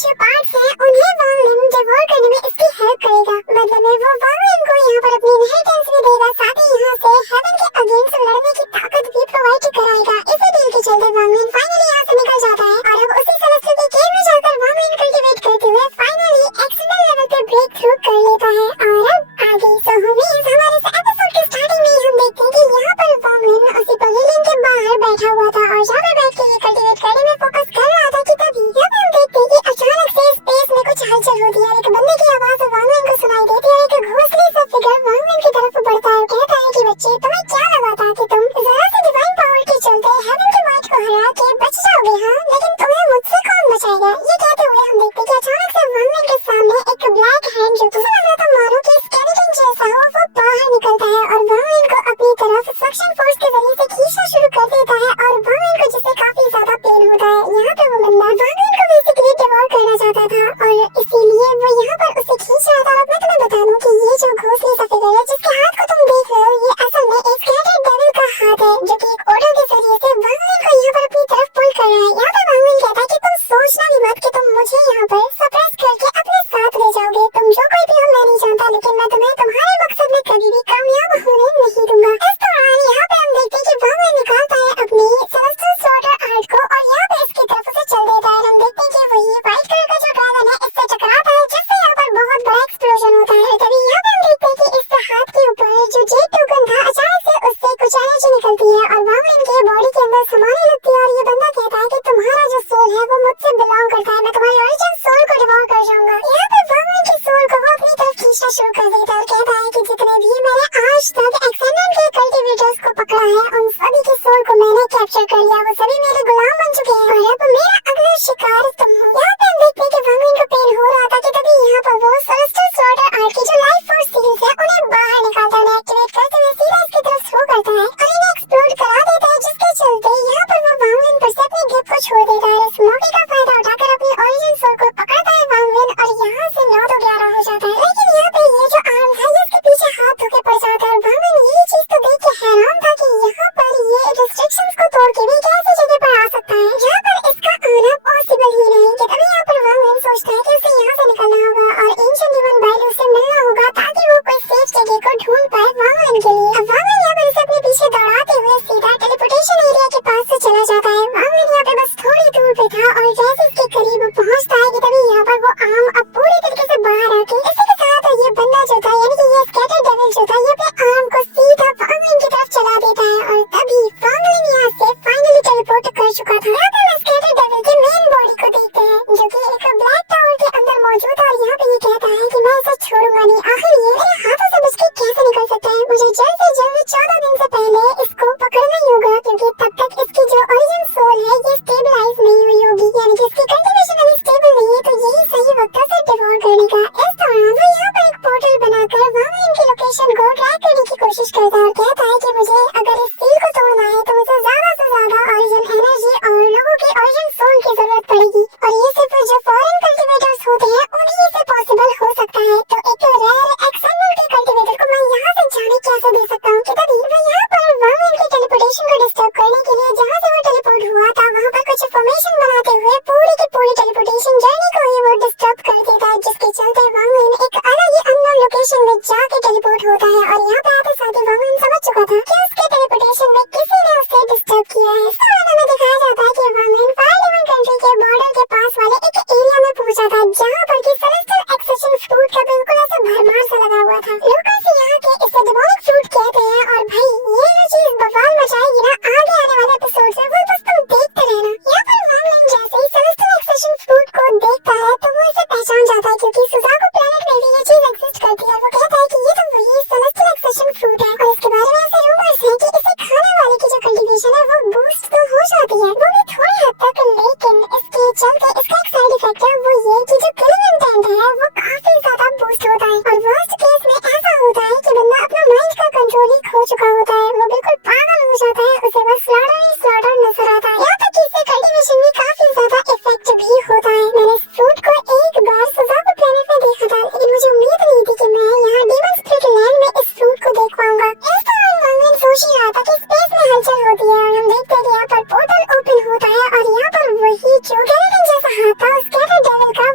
कुछ पार्ट्स हैं उन्हें वॉल्विन डिवोर करने में इसकी हेल्प करेगा। बदले में वो वॉल्विन को यहाँ पर अपनी इनहेरिटेंस भी देगा, साथ ही यहाँ से हेवन के अगेंस्ट लड़ने की ताकत भी प्रोवाइड कराएगा। इसी डील के चलते वॉल्विन फाइनली यहाँ से निकल जाता है और अब उसी सेलेस्टियल के केव में जाकर वॉल्विन कल्टीवेट करते हुए फाइनली एक्सटर्नल लेवल पे ब्रेक थ्रू कर लेता है। और अब आगे सो हमें हमारे एपिसोड के स्टार्टिंग में हम देखते हैं कि यहाँ पर वॉल्विन उसी पवेलियन के बाहर बैठा हुआ था और जहाँ पर बैठ के ये कल्टीवेट करने में फोकस कर रहा था कि तभी यहाँ पे हम देखते हैं कि अचानक से स्पेस में कुछ हलचल होती है। एक बंदे की आवाज वॉल्विन को सुनाई देती है। एक घोंसले सा फिगर वॉल्विन की तरफ बढ़ता है और कहता है कि बच्चे, तुम्हें क्या लगा था कि तुम जरा सी डिवाइन पावर के चलते हेवन के वाइट को हरा के बच जाओगे? हाँ, लेकिन तुम्हें मुझसे कौन बचाएगा? ये कहते हुए हम देखते हैं कि अचानक से वॉल्विन के सामने एक ब्लैक हैंड जो कि लग रहा था मानो कि स्केलेटन जैसा हो, वो बाहर निकलता है और वॉल्विन को अपनी तरफ सक्शन फोर्स के जरिए से खींचना शुरू कर देता है और वॉल्विन को जिससे काफी ज्यादा पेन होता है। यहाँ पे वो बंदा वॉल्विन को बेसिकली डिवोर करना चाहता था और इसीलिए वो यहाँ पर उसे खींच रहा था। और मैं तुम्हें बता दूं कि ये जो घोंसले सा फिगर है जिसके हाथ को तुम देख रहे हो, ये असल में एक स्केलेटन डेविल का हाथ है जो कि एक ऑर्डर के जरिए से वॉल्विन को यहाँ पर अपनी तरफ पुल कर रहा है। यहाँ पर वॉल्विन कहता है कि तुम सोचना भी मत कि तुम मुझे यहाँ पर सप्रेस करके अपने साथ ले जाओगे। तुम जो कोई भी हो मैं नहीं जानता, लेकिन मैं तुम्हें तुम्हारे मकसद में कभी भी कामयाब होने नहीं दूंगा। इस दौरान यहाँ पे हम देखते हैं कि वॉल्विन निकालता है अपनी सेलेस्टियल स्लॉटर आर्ट को और यहाँ पे इसकी तरफ से चल देता है। हम देखते हैं कि वही व्हाइट कलर का जो ड्रैगन है इससे टकराता है, जिससे यहाँ पर बहुत बड़ा एक्सप्लोजन होता है। तभी यहाँ पे हम देखते हैं कि इस हाथ के ऊपर जो जेट टोकन था अचानक से उससे कुछ एनर्जी निकलती है और वॉल्विन के बॉडी के अंदर समाने लगती है और ये बंदा कहता है कि तुम्हारा जो सोल है वो मुझसे बिलोंग करता है, मैं तुम्हारी ओरिजिन सोल को डिवोर कर जाऊंगा। यहाँ पे वॉल्विन की सोल को वो अपनी तरफ खींचना शुरू कर देता है और कहता है कि जितने भी मैंने आज तक एक्सटेंडेड के कल्टीवेटर्स को पकड़ा है उन सभी के सोल को मैंने कैप्चर कर लिया, वो सभी मेरे गुलाम बन चुके हैं और अब मेरा अगला शिकार तुम हो। यहाँ पे हम देखते हैं कि वॉल्विन को पेन हो रहा था कि तभी यहाँ पर वो सेलेस्टियल स्लॉटर आर्ट की जो लाइफ फोर्स सीरीज है उन्हें बाहर निकालता है, उन्हें एक्टिवेट करते हुए सीधा इसकी तरफ थ्रो करता है और इन्हें एक्सप्लोड करा देता है, जिसके चलते यहाँ पर वो वॉल्विन पर से अपनी ग्रिप को छोड़ देता है। इस मौके का फायदा उठाकर अपनी ओरिजिन सोल को पकड़ता है वॉल्विन और यहाँ से 9 तो 11 हो जाता है। लेकिन यहाँ पे ये जो आर्म था ये इसके पीछे हाथ धोके पड़ जाता है और वॉल्विन ये चीज तो देख के हैरान था कि यहाँ पर ये रिस्ट्रिक्शंस को तोड़ के भी कैसी जगह पर आ सकता है, यहाँ पर इसका आना पॉसिबल ही नहीं। कि तभी यहाँ पर वॉल्विन सोचता है कि उसे यहाँ से निकलना होगा और एंशिएंट डिवाइन वैल्यू से मिलना होगा ताकि वो कोई सेफ जगह को ढूंढ पाए वॉल्विन के लिए। अब वॉल्विन यहाँ पर इसे अपने पीछे दौड़ाते हुए सीधा टेलीपोर्टेशन एरिया के पास से चला जाता है। वॉल्विन यहाँ पे बस थोड़ी दूर पे था और जैसे इसके करीब पहुंचता है कि तभी यहाँ पर वो आर्म अब पूरी तरीके से बाहर आके इसी के साथ ये बंदा जो था यानी कि ये स्कैटर डेविल जो था ये अपने आर्म को सीधा वॉल्विन की तरफ चला देता है और तभी वॉल्विन यहाँ से फाइनली टेलीपोर्ट कर चुका था। यहाँ पे हम स्कैटर डेविल की मेन बॉडी को देखते हैं जो कि एक ब्लैक टावर के अंदर मौजूद है और यहाँ पे ये कहता है कि मैं इसे छोड़ूंगा नहीं, आखिर ये मेरे हाथों से बच के कैसे निकल सकता है, मुझे जल्द से जल्द 14 दिन से पहले इसको पकड़ना ही होगा क्योंकि तब तक इसकी जो ओरिजिन सोल है ये स्टेबलाइज नहीं हुई होगी, यानी कि इसकी कल्टीवेशन अभी स्टेबल नहीं है, तो यही सही वक्त है इसे डिवोर करने का। इस दौरान वो यहाँ पर एक पोर्टल बनाकर वॉल्विन की लोकेशन को ट्रैक करने की कोशिश करता है और कहता है कि मुझे अगर इस सील को तोड़ना है तो मुझे ज्यादा से ज्यादा ओरिजिन एनर्जी और लोगों की ओरिजिन सोल की जरूरत पड़ेगी और ये सिर्फ जो फॉरेन कल्टीवेटर्स होते हैं उन्हीं से पॉसिबल हो सकता है। तो एक रेयर एक्सटर्नल के कल्टीवेटर को मैं यहाँ से जाने कैसे दे सकता हूँ? कि तभी वो यहाँ पर वॉल्विन की टेलीपोर्टेशन को डिस्टर्ब करने के लिए जहाँ से वो टेलीपोर्ट हुआ था वहाँ पर कुछ फॉर्मेशन बनाते हुए पूरी की पूरी टेलीपोर्टेशन जर्नी को ही वो डिस्टर्ब कर देता है, जिसके चलते वॉल्विन एक अलग ही अननोन लोकेशन में जाके टेलीपोर्ट होता है और यहाँ पे आते साथ ही वॉल्विन समझ चुका था कि उसके टेलीपोर्टेशन में किसी ने उसे डिस्टर्ब किया है। इस दौरान हमें दिखाया जाता है कि वॉल्विन फायर डिवाइन कंट्री के बॉर्डर के पास वाले एक एरिया में पहुंचा था जहाँ पर की सेलेस्टियल एक्सेशन फ्रूट का बिल्कुल ऐसा भरमार सा लगा हुआ था। लोग ऐसे यहाँ के इसे डिमोनिक फ्रूट कहते हैं और भाई ये जो चीज बवाल मचाएगी ना आगे आने वाले एपिसोड में, वो बस तुम देखते रहना। यहाँ पर वॉल्विन जैसे ही सेलेस्टियल एक्सेशन फ्रूट को देखता है तो वो इसे पहचान जाता है क्योंकि सुजाको प्लैनेट में भी ये चीज एग्जिस्ट करती है। वो कहता है कि ये तो वही सेलेस्टियल एक्सेशन फ्रूट है और इसके बारे में ऐसे रूमर्स हैं कि इसे खाने वाले की जो कल्टीवेशन है वो बूस्ट तो हो जाती है, वो भी थोड़ी हद तक, लेकिन इसके चलते इसका एक साइड इफेक्ट है वो ये कि जो किलिंग इंटेंट है वो काफी ज्यादा बूस्ट होता है और वर्स्ट केस में ऐसा होता है कि बंदा अपना माइंड का कंट्रोल ही खो चुका होता है, वो बिल्कुल पागल हो जाता है, उसे बस स्लॉटर ही स्लॉटर नजर आता है। यहाँ तक कि इससे कल्टीवेशन में काफी ज्यादा इफेक्ट भी होता है। मैंने इस फ्रूट को एक बार सुजाको प्लैनेट में देखा था, लेकिन मुझे उम्मीद नहीं थी कि मैं यहाँ डीमन स्प्लिट लैंड में इस फ्रूट को देख पाऊंगा। इस दौरान वॉल्विन सोच ही रहा था कि स्पेस में हलचल होती है और हम देखते हैं कि यहाँ पर पोर्टल ओपन होता है और यहाँ पर वही जो स्केलेटन जैसा हाथ था स्केलेटन डेविल का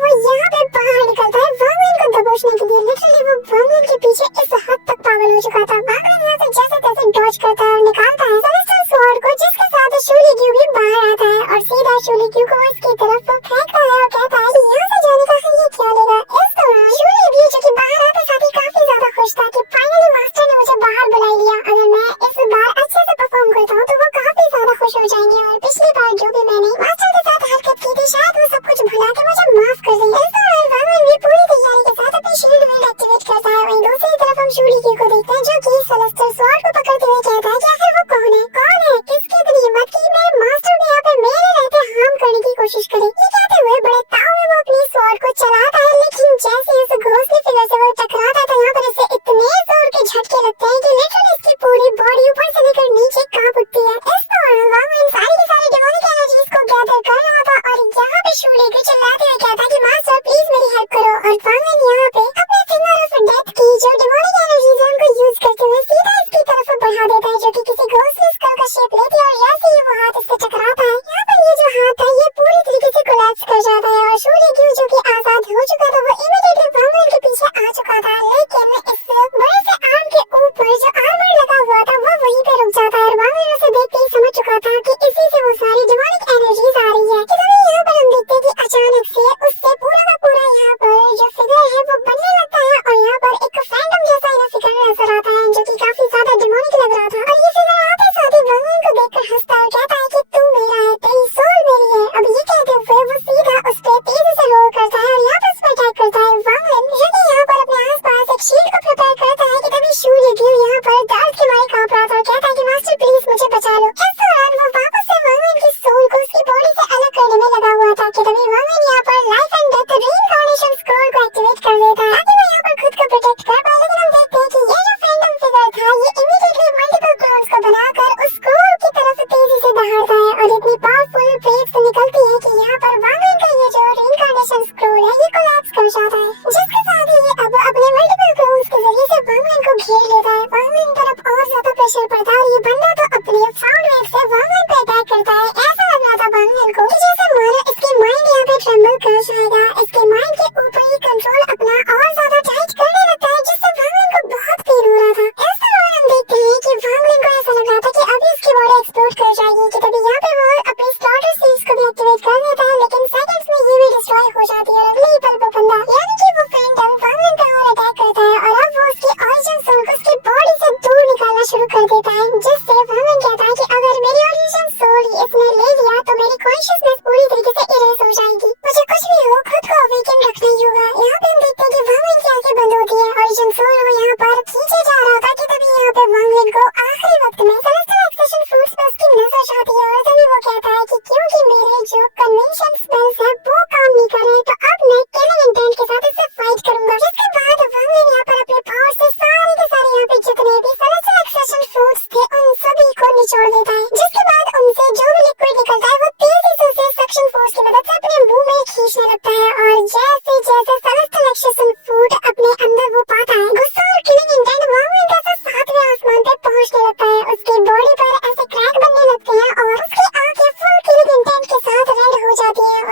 चीजों को उसकी तरफ फेंकता है और कहता है कि यहाँ से जाने का ये क्या लेगा। इस दौरान शूली भी जो कि बाहर आते साथ ही काफी ज्यादा खुश था कि फाइनली मास्टर ने मुझे बाहर बुला लिया। अगर मैं इस बार अच्छे से परफॉर्म करता हूँ तो वो काफी ज्यादा खुश हो जाएंगे और पिछली बार जो भी मैंने मास्टर के साथ हरकत की थी शायद वो सब कुछ भुला के मुझे माफ कर दें। इस दौरान वांगलुन भी पूरी तैयारी के साथ अपनी शील्ड विंड एक्टिवेट करता है। वहीं दूसरी तरफ हम शूली को देखते हैं जो कि सेलेस्टियल स्वॉर्ड को पकड़ते हुए कहता है कि आखिर वो कौन है किसकी इतनी हिम्मत की मेरे मास्टर को यहाँ पे मेरे रहते हार्म करने की कोशिश करे। ये कहते हुए बड़े ताव में वो अपनी स्वॉर्ड को चलाता है, लेकिन जैसे इस घोंसले फिगर से वो टकराता था यहाँ पर इसे इतने जोर के झटके लगते हैं कि लिटरली इसकी पूरी बॉडी ऊपर से लेकर नीचे कांप उठती है। इस दौरान वांगलुन सारी की सारी डेमोनिक एनर्जीज को गैदर कर रहा था और यहाँ पे शूली को चिल्लाते हुए कहता है कि मास्टर प्लीज मेरी हेल्प करो। और वांगलुन यहाँ पे अपने फिंगर ऑफ डेथ की जो डेमोनिक एनर्जीज है उनको यूज करते हुए सीधा इसकी तरफ बढ़ा देता है जो कि किसी घोंसले स्कल का शेप लेती है और जैसे ही वो हाथ इससे टकराता है यहाँ पर ये जो हाथ है ये पूरी तरीके से कोलैप्स कर जाता है और शूली जो कि आजाद हो चुका था वो इमीडिएटली वांगलुन के पीछे आ चुका था। लेकिन इस बड़े से आर्म के ऊपर जो आर्मर लगा हुआ था वो वहीं पे रुक जाता है और वांगलुन उसे देखते ही समझ चुका था कि इसी से वो सारी डेमोनिक एनर्जीज आ रही है। कि तभी यहाँ पर हम देखते हैं कि अचानक से उससे पूरा का पूरा यहाँ पर जो फिगर है वो बनने लगता है और यहाँ पर एक फैंटम जैसा इन्हें फिगर नजर आता है जो कि काफी ज्यादा डेमोनिक लग रहा था। और ये फिगर आते साथ ही वांगलुन को देखकर हंसता है और कहता है कि तू मेरा है, तेरी सोल मेरी है। अब ये कहते हुए वो सीधा उस पे तेजी से रोल करता है और यहाँ पर उस पर अटैक करता है। वांगलुन जो कि यहाँ पर अपने आसपास एक शील्ड को प्रिपेयर करता है कि तभी शूली यहाँ पर दर्द के मारे कांप रहा था और कहता है कि मास्टर प्लीज मुझे बचा लो। इस दौरान वो वापस से वांगलुन की सोल को उसकी बॉडी से अलग करने में लगा हुआ था कि तभी वांगलुन यहाँ पर life and death reincarnation scroll को एक्टिवेट कर देता है ताकि वो यहाँ पर खुद को प्रोटेक्ट कर पाए। लेकिन हम देखते हैं कि ये जो फैंटम फिगर था ये इमीडिएटली मल्टीपल क्लोन्स को बनाकर उस स्क्रोल की तरफ तेजी से दहाड़ता है और इतनी पावरफुल ब्रेक्स निकलती है कि यहाँ पर वांगलुन का ये जो रीइंकार्नेशन स्क्रोल है ये कोलैप्स कर जाता है जिसके साथ ही ये अब अपने मल्टीपल क्लोन्स के जरिए से वांगलुन को घेर लेता है। वांगलुन तरफ और ज्यादा प्रेशर पड़ता है और ये बंदा तो अपने साउंड वेव से वांगलुन पे अटैक करता है। ऐसा लग रहा था वांगलुन को कि जैसे मानो इसकी माइंड यहाँ पे ट्रेम्बल कर जाएगा, इसके माइंड के ऊपर ही कंट्रोल अपना और ज्यादा टाइट करने लगता है जिससे वांगलुन को बहुत पेन हो रहा था। इस दौरान हम देखते हैं कि वांगलुन को ऐसा लग रहा था कि अभी इसकी बॉडी एक्सप्लोड कर जाएगी कि तभी यहाँ पे वो अपनी स्लॉटर सील्स को भी एक्टिवेट कर देता है लेकिन सेकंड्स में ये भी डिस्ट्रॉय हो जाती है और अगले ही पल वो बंदा यानी कि वो फैंटम वांगलुन पे और अटैक करता है और अब वो उसकी ओरिजिन सोल को उसकी बॉडी से दूर निकालना शुरू कर देता है जिससे वांगलुन कहता है कि अगर मेरी ओरिजिन सोल ही इसने ले लिया तो मेरी कॉन्शियसनेस पूरी तरीके से इरेज हो जाएगी, मुझे कुछ भी हो खुद को अवेकन रखना ही होगा। यहाँ पे हम देखते हैं कि वांगलुन की आंखें बंद होती है ओरिजिन सोल वो यहाँ पर खींचे जा रहा था कि तभी यहाँ पे वांगलुन को आखिरी वक्त में सेलेस्टियल एक्सप्रेशन फ्रूट्स पे उसकी नजर जाती है और तभी वो कहता है कि क्योंकि मेरे जो कन्वेंशन स्पेल्स है वो काम नहीं कर रहे तो अब मैं किलिंग इंटेंट के साथ इससे फाइट करूंगा। जिसके बाद वांगलुन यहाँ पर अपने पावर से सारे के सारे यहाँ पे जितने भी सेलेस्टियल एक्सप्रेशन फ्रूट्स थे उन सभी को निचोड़ देता है जिसके बाद उनसे जो भी लिक्विड निकलता है वो तेजी से उसे सक्शन फोर्स की मदद से अपने मुंह में खींचने लगता है और जैसे जैसे सेलेस्टियल एक्सप्रेशन फ्रूट अपने अंदर वो पाता है गुस्सा और किलिंग इंटेंट वांगलुन का सातवें आसमान पे पहुंचने लगता है। उसकी बॉडी पर ऐसे क्रैक बनने लगते हैं और उसकी आंखें फुल किलिंग इंटेंट के साथ रेड हो जाती है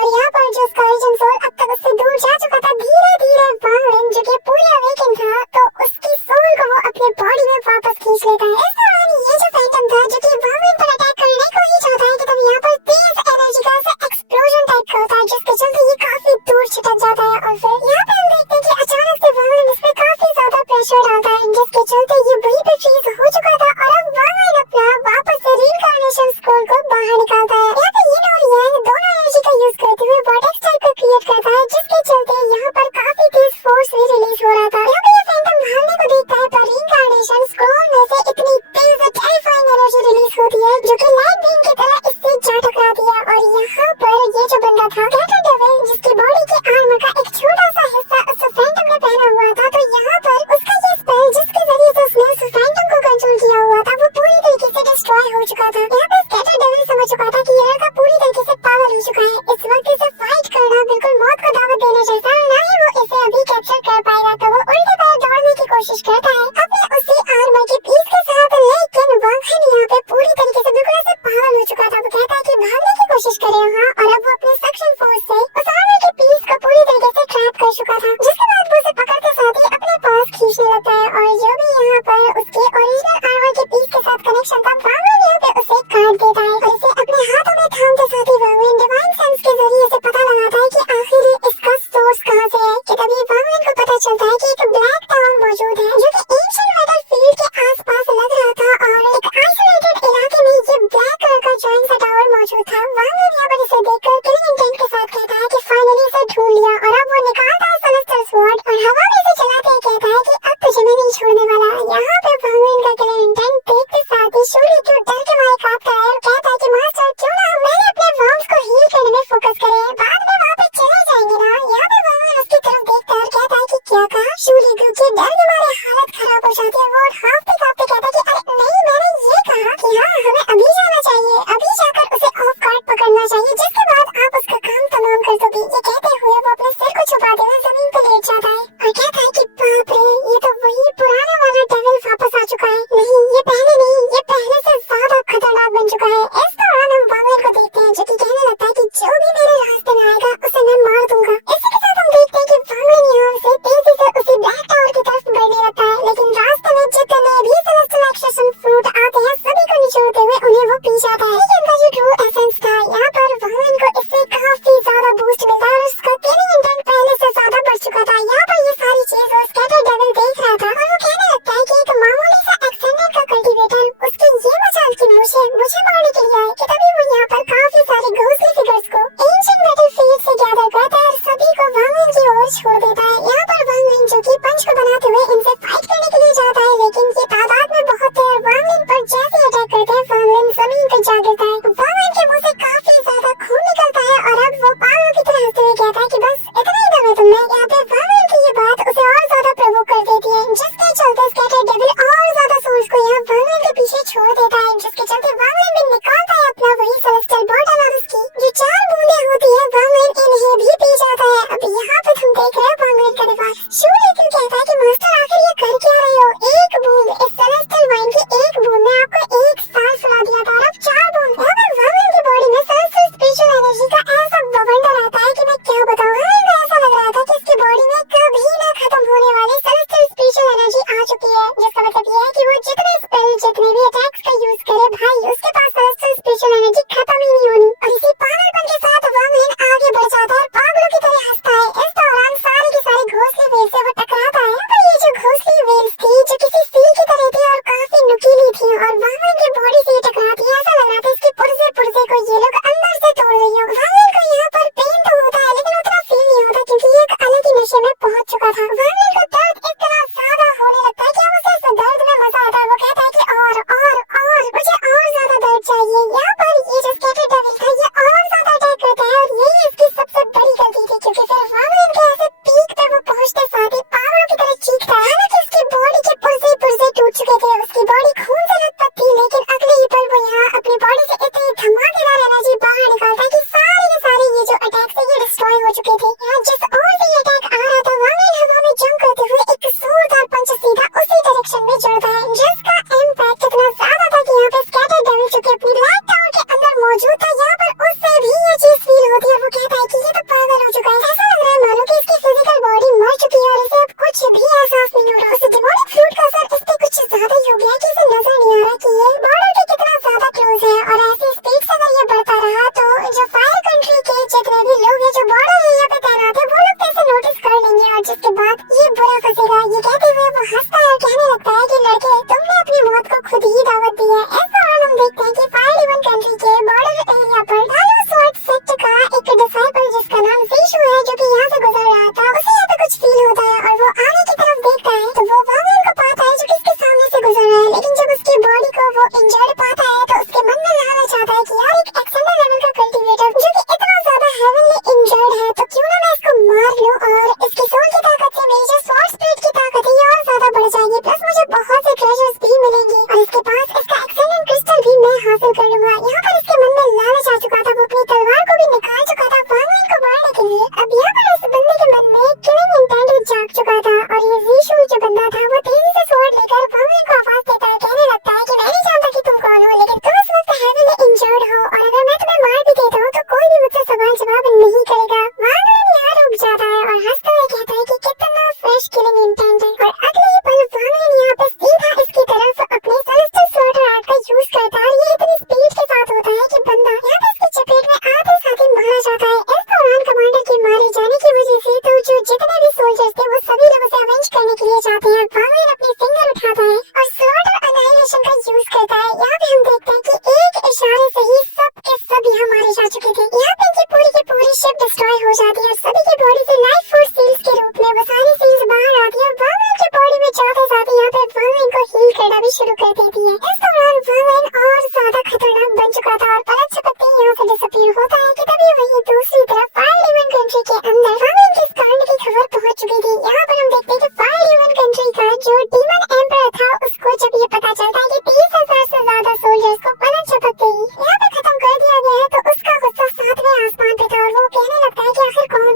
चुके थे। जिस ओर से ये अटैक आ रहा था वांगलिन हवा में जंप करते हुए एक जोरदार पंच सीधा उसी डायरेक्शन में जोड़ता है, जिसका इम्पैक्ट इतना ज्यादा था कि यहाँ पे स्कैटर डेविल जो कि अपनी ब्लैक टावर के अंदर मौजूद था, यहाँ पर उससे भी ये चीज फील होती है और वो कहता है कि ये तो पागल हो चुका है। ऐसा लग रहा है मानो कि इसकी फिजिकल बॉडी मर चुकी है और इसे अब कुछ भी एहसास नहीं हो रहा। उस डिमोनिक फ्रूट का असर इस पे कुछ ज्यादा ही हो गया कि इसे नजर नहीं आ रहा कि ये बॉर्डर के कितना ज्यादा क्लोज है, और ऐसी स्पीड से अगर ये बढ़ता रहा तो जो फायर कंट्री के जितने भी लोग हैं जो बॉर्डर एरिया पे तैनात है वो लोग तो इसे नोटिस कर लेंगे, और जिसके बाद ये बुरा फंसेगा। ये कहते हुए वो हंसता है और कहने लगता है कि लड़के तुमने अपनी मौत को खुद ही दावत दी है। इस दौरान हम देखते हैं कि फायर डिमन कंट्री के बॉर्डर एरिया पर डायो स्वॉर्ड सेक्ट का एक डिसाइपल जिसका नाम ज़ीशु है जो कि यहाँ से गुजर रहा था, उसे यहाँ पे कुछ फील होता है और वो आगे की तरफ देखता है तो वो वांगलिन को पाता है जो कि इसके सामने से गुजर रहा है। लेकिन जब उसकी बॉडी को वो इंजर्ड पाता है तो उसके मन में लालच आता है कि यार एक एक्सेलेंट लेवल का कल्टीवेटर जो कि इतना ज्यादा हेवनली इंजर्ड है तो क्यों ना मैं इसको मार लूं, और इसकी सोल की ताकत से मेरी जो स्वॉर्ड स्पिरिट की ताकत है ये और ज्यादा बढ़ जाएगी, प्लस मुझे बहुत से ट्रेजर्स भी मिलेंगी और इसके पास इसका एक्सेलेंट क्रिस्टल भी मैं हासिल कर लूंगा। यहाँ पर इसके मन में लालच आ चुका था, वो अपनी तलवार को भी निकाल चुका था वांगलिन को मारने के लिए। अब यहाँ पर इस बंदे के मन में किलिंग इंटेंट जाग चुका था और ये ज़ीशु जो बंदा था वो तेजी से स्वॉर्ड लेकर वांगलिन को आवाज देता है, कहने लगता है कि मैं नहीं जानता कि तुम कौन हो, लेकिन तुम इस वक्त हेवनली इंजर्ड हो और अगर मैं तुम्हें मार भी देता हूँ तो कोई भी मुझसे सवाल जवाब नहीं करेगा। वांगलिन यहाँ रुक जाता है और हंसते हुए कहता है कि कितना फ्रेश किलिंग इंटेंट है, और अगले ही पल वांगलिन यहाँ पे सीधा इसकी तरफ अपने सेलेस्टियल स्लॉटर आर्ट का यूज करता है और ये इतनी स्पीड के साथ होता है कि बंदा यहाँ पे इसकी चपेट में आते साथ ही मारा जाता है। इस दौरान कमांडर के मारे जाने की वजह से तो जो जितने भी सोल्जर्स थे वो सभी लोग उसे अवेंज करने के लिए जाते हैं। वांगलिन अपनी फिंगर उठाता है और स्लॉटर अनाइलेशन का यूज करता है। यहाँ पे हम देखते हैं कि एक इशारे से ही सब के सब यहाँ मारे जा चुके थे। यहाँ पे इनकी पूरी शिप डिस्ट्रॉय हो जाती है और सभी की बॉडी से लाइफ फोर्स सील्स के रूप में वो सारी सील्स बाहर आती है। वांगलिन की बॉडी में जाते जाते यहाँ पे वांगलिन को हील करना भी शुरू कर देती है। इस दौरान वांगलिन और ज्यादा खतरनाक बन चुका था और पलट झपकते ही यहाँ से डिसअपीयर होता है कि तभी वहीं दूसरी तरफ फायर डिमन कंट्री के अंदर वांगलिन के कांड की खबर पहुंच चुकी थी। यहाँ पर हम देखते हैं कि फायर डिमन कंट्री का जो डीमन एम्परर था उसको जब ये पता चलता है कि 30,000 से ज्यादा सोल्जर्स को पलट झपकते ही यहाँ पे खत्म कर दिया गया है तो उसका गुस्सा 7वें आसमान पे था और वो कहने लगता है कि आखिर कौन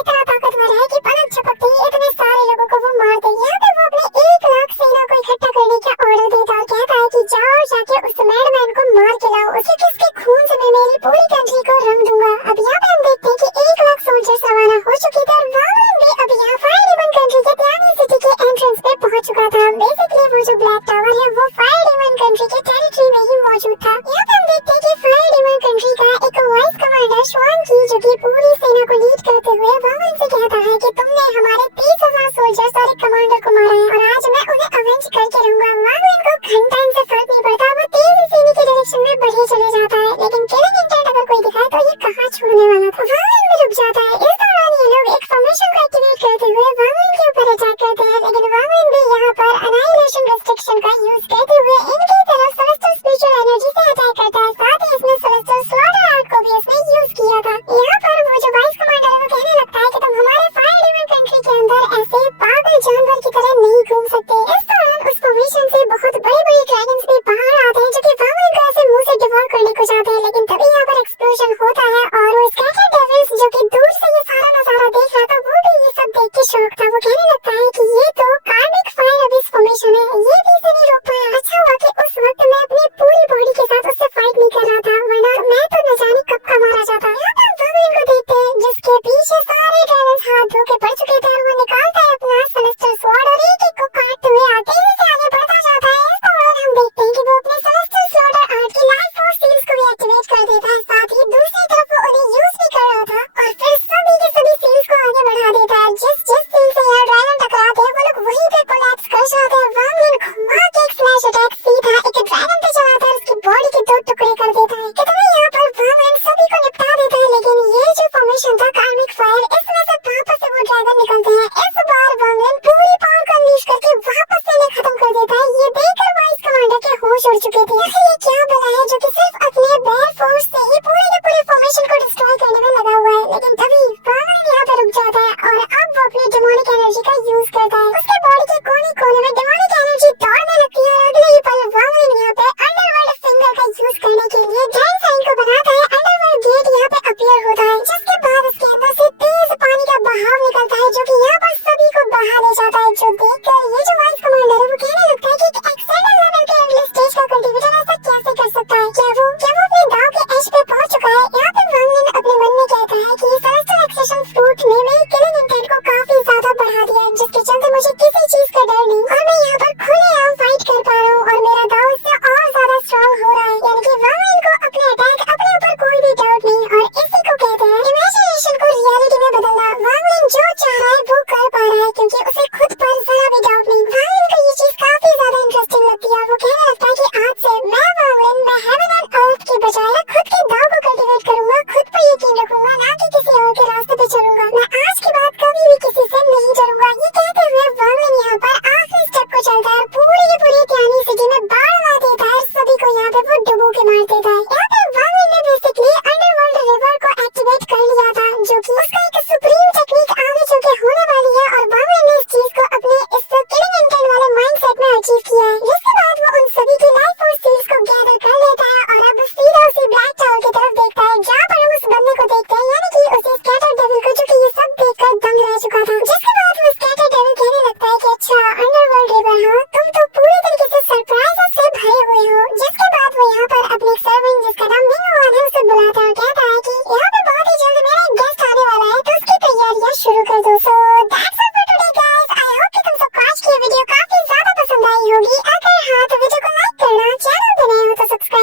इतना ताकतवर है कि पलट झपकते ही इतने सारे लोगों को वो मार दे। यहाँ पे वो अपने 1 लाख सेना को इकट्ठा करने का ऑर्डर देता और कहता है कि जाओ और जाके उस मैडमैन को मार के लाओ, उसे किसके खून से मैं मेरी पूरी कंट्री को रंग दूंगा। अब यहाँ पे हम देखते हैं कि 1 लाख सोल्जर्स रवाना हो चुके थे और वांगलिन भी अब यहाँ फायर डिमन कंट्री के त्यानी सिटी के एंट्रेंस पे पहुंच चुका था। बेसिकली वो जो ब्लैक टावर है वो फायर डिमन कंट्री के टेरिटरी में ही मौजूद था। यहाँ पे हम देखते हैं कि फायर डिमन कंट्री का एक वाइस कमांडर श्वान की जो कि पूरी सेना को लीड करते हुए वांगलिन से कहता है कि तुमने हमारे 30,000 सोल्जर्स और एक कमांडर को मारा है और आज मैं उन्हें अवेंज करके रहूंगा। वांगलिन को घंटा इनसे फर्क नहीं पड़ता, वो तेजी सेना की डायरेक्शन में बढ़े चले जाता है, लेकिन किलिंग इंटेंट अगर कोई दिखाए तो ये कहाँ छोड़ने वाला था। वांगलिन भी रुक जाता है। इस दौरान ये लोग एक फॉर्मेशन को एक्टिवेट करते हुए वांगलिन के ऊपर अटैक करते हैं, लेकिन वांगलिन भी यहाँ पर अनाइलेशन रिस्ट्रिक्शन का यूज करते हुए इनकी तरफ सेलेस्टियल स्पिरिचुअल एनर्जी से अटैक करता है। साथ ही इसने सेलेस्टियल स्लॉटर आर्ट को भी इसने यूज किया था। यहाँ पर वो जो वाइस कमांडर है वो कहने लगता है कि तुम हमारे फायर डिमन कंट्री के अंदर ऐसे पागल जानवर की तरह नहीं घूम सकते। इस दौरान उस फॉर्मेशन से बहुत बड़े ड्रैगन्स भी बाहर आते हैं जो कि वांगलिन को ऐसे मुंह से डिवोर करने को जाते हैं, लेकिन तभी यहाँ पर एक्सप्लोजन होता है और वो स्कैटर डेविल्स जो कि दूर से ये सारा नजारा देख रहा था वो भी ये सब देख के शॉक था। वो कहने लगता है कि ये तो कार्मिक फायर अबिस फॉर्मेशन है, ये भी इसे नहीं रोक पाया। अच्छा हुआ कि उस वक्त मैं अपनी पूरी बॉडी के साथ उससे फाइट नहीं कर रहा था, वरना मैं तो न जाने कब का मारा जाता। यहाँ पर वांगलिन को देखते हैं जिसके पीछे सारे ड्रैगन्स हाथ धो के पड़ चुके थे और वो निकालता है अपना सेलेस्टियल स्वॉर्ड और एक एक को काटते हुए तेजी से आगे बढ़ता जाता है। इस दौरान हम देखते हैं कि वो अपने सेलेस्टियल स्लॉटर आर्ट की लाइफ फोर्स सील्स को भी एक्टिवेट कर देता है। साथ ही दूसरी तरफ वो उन्हें यूज भी कर रहा था और फिर सभी के सभी सील्स को आगे बढ़ा देता है। जिस सील से यार ड्रैगन टकराते हैं वो लोग वहीं पे कोलैप्स कर जाते हैं। वांगलिन घुमा के एक फ्लैश अटैक सीधा एक ड्रैगन पे चलाता है, उसकी बॉडी के 2 टुकड़े कर देता है। कितना यहाँ पर वांगलिन सभी को निपटा देता है, लेकिन ये जो फॉर्मेशन था कार्मिक फायर इसमें से वापस से वो ड्रैगन निकलते हैं। इस बार वांगलिन पूरी पावर को अनलीश करके वापस से इन्हें खत्म कर देता है। ये देखकर वाइस कमांडर के होश उड़ चुके थे। आखिर ये क्या बला है जो कि सिर्फ अपने बेयर फोर्स से ही पूरे के पूरे फॉर्मेशन को डिस्ट्रॉय करने में लगा हुआ है, लेकिन तभी वांगलिन यहाँ पे रुक जाता है और अब वो अपनी डेमोनिक एनर्जी का यूज करता है। उसके बॉडी के कोने कोने में डेमोनिक एनर्जी दौड़ने लगती है और अगले ही पल वांगलिन यहाँ पे अंडरवर्ल्ड फिंगर का यूज करने के लिए जैन साइन को बनाता है। अंडरवर्ल्ड गेट यहाँ पे अपीयर होता है, जिसके बाद इसके अंदर से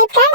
सब्सक्राइब कर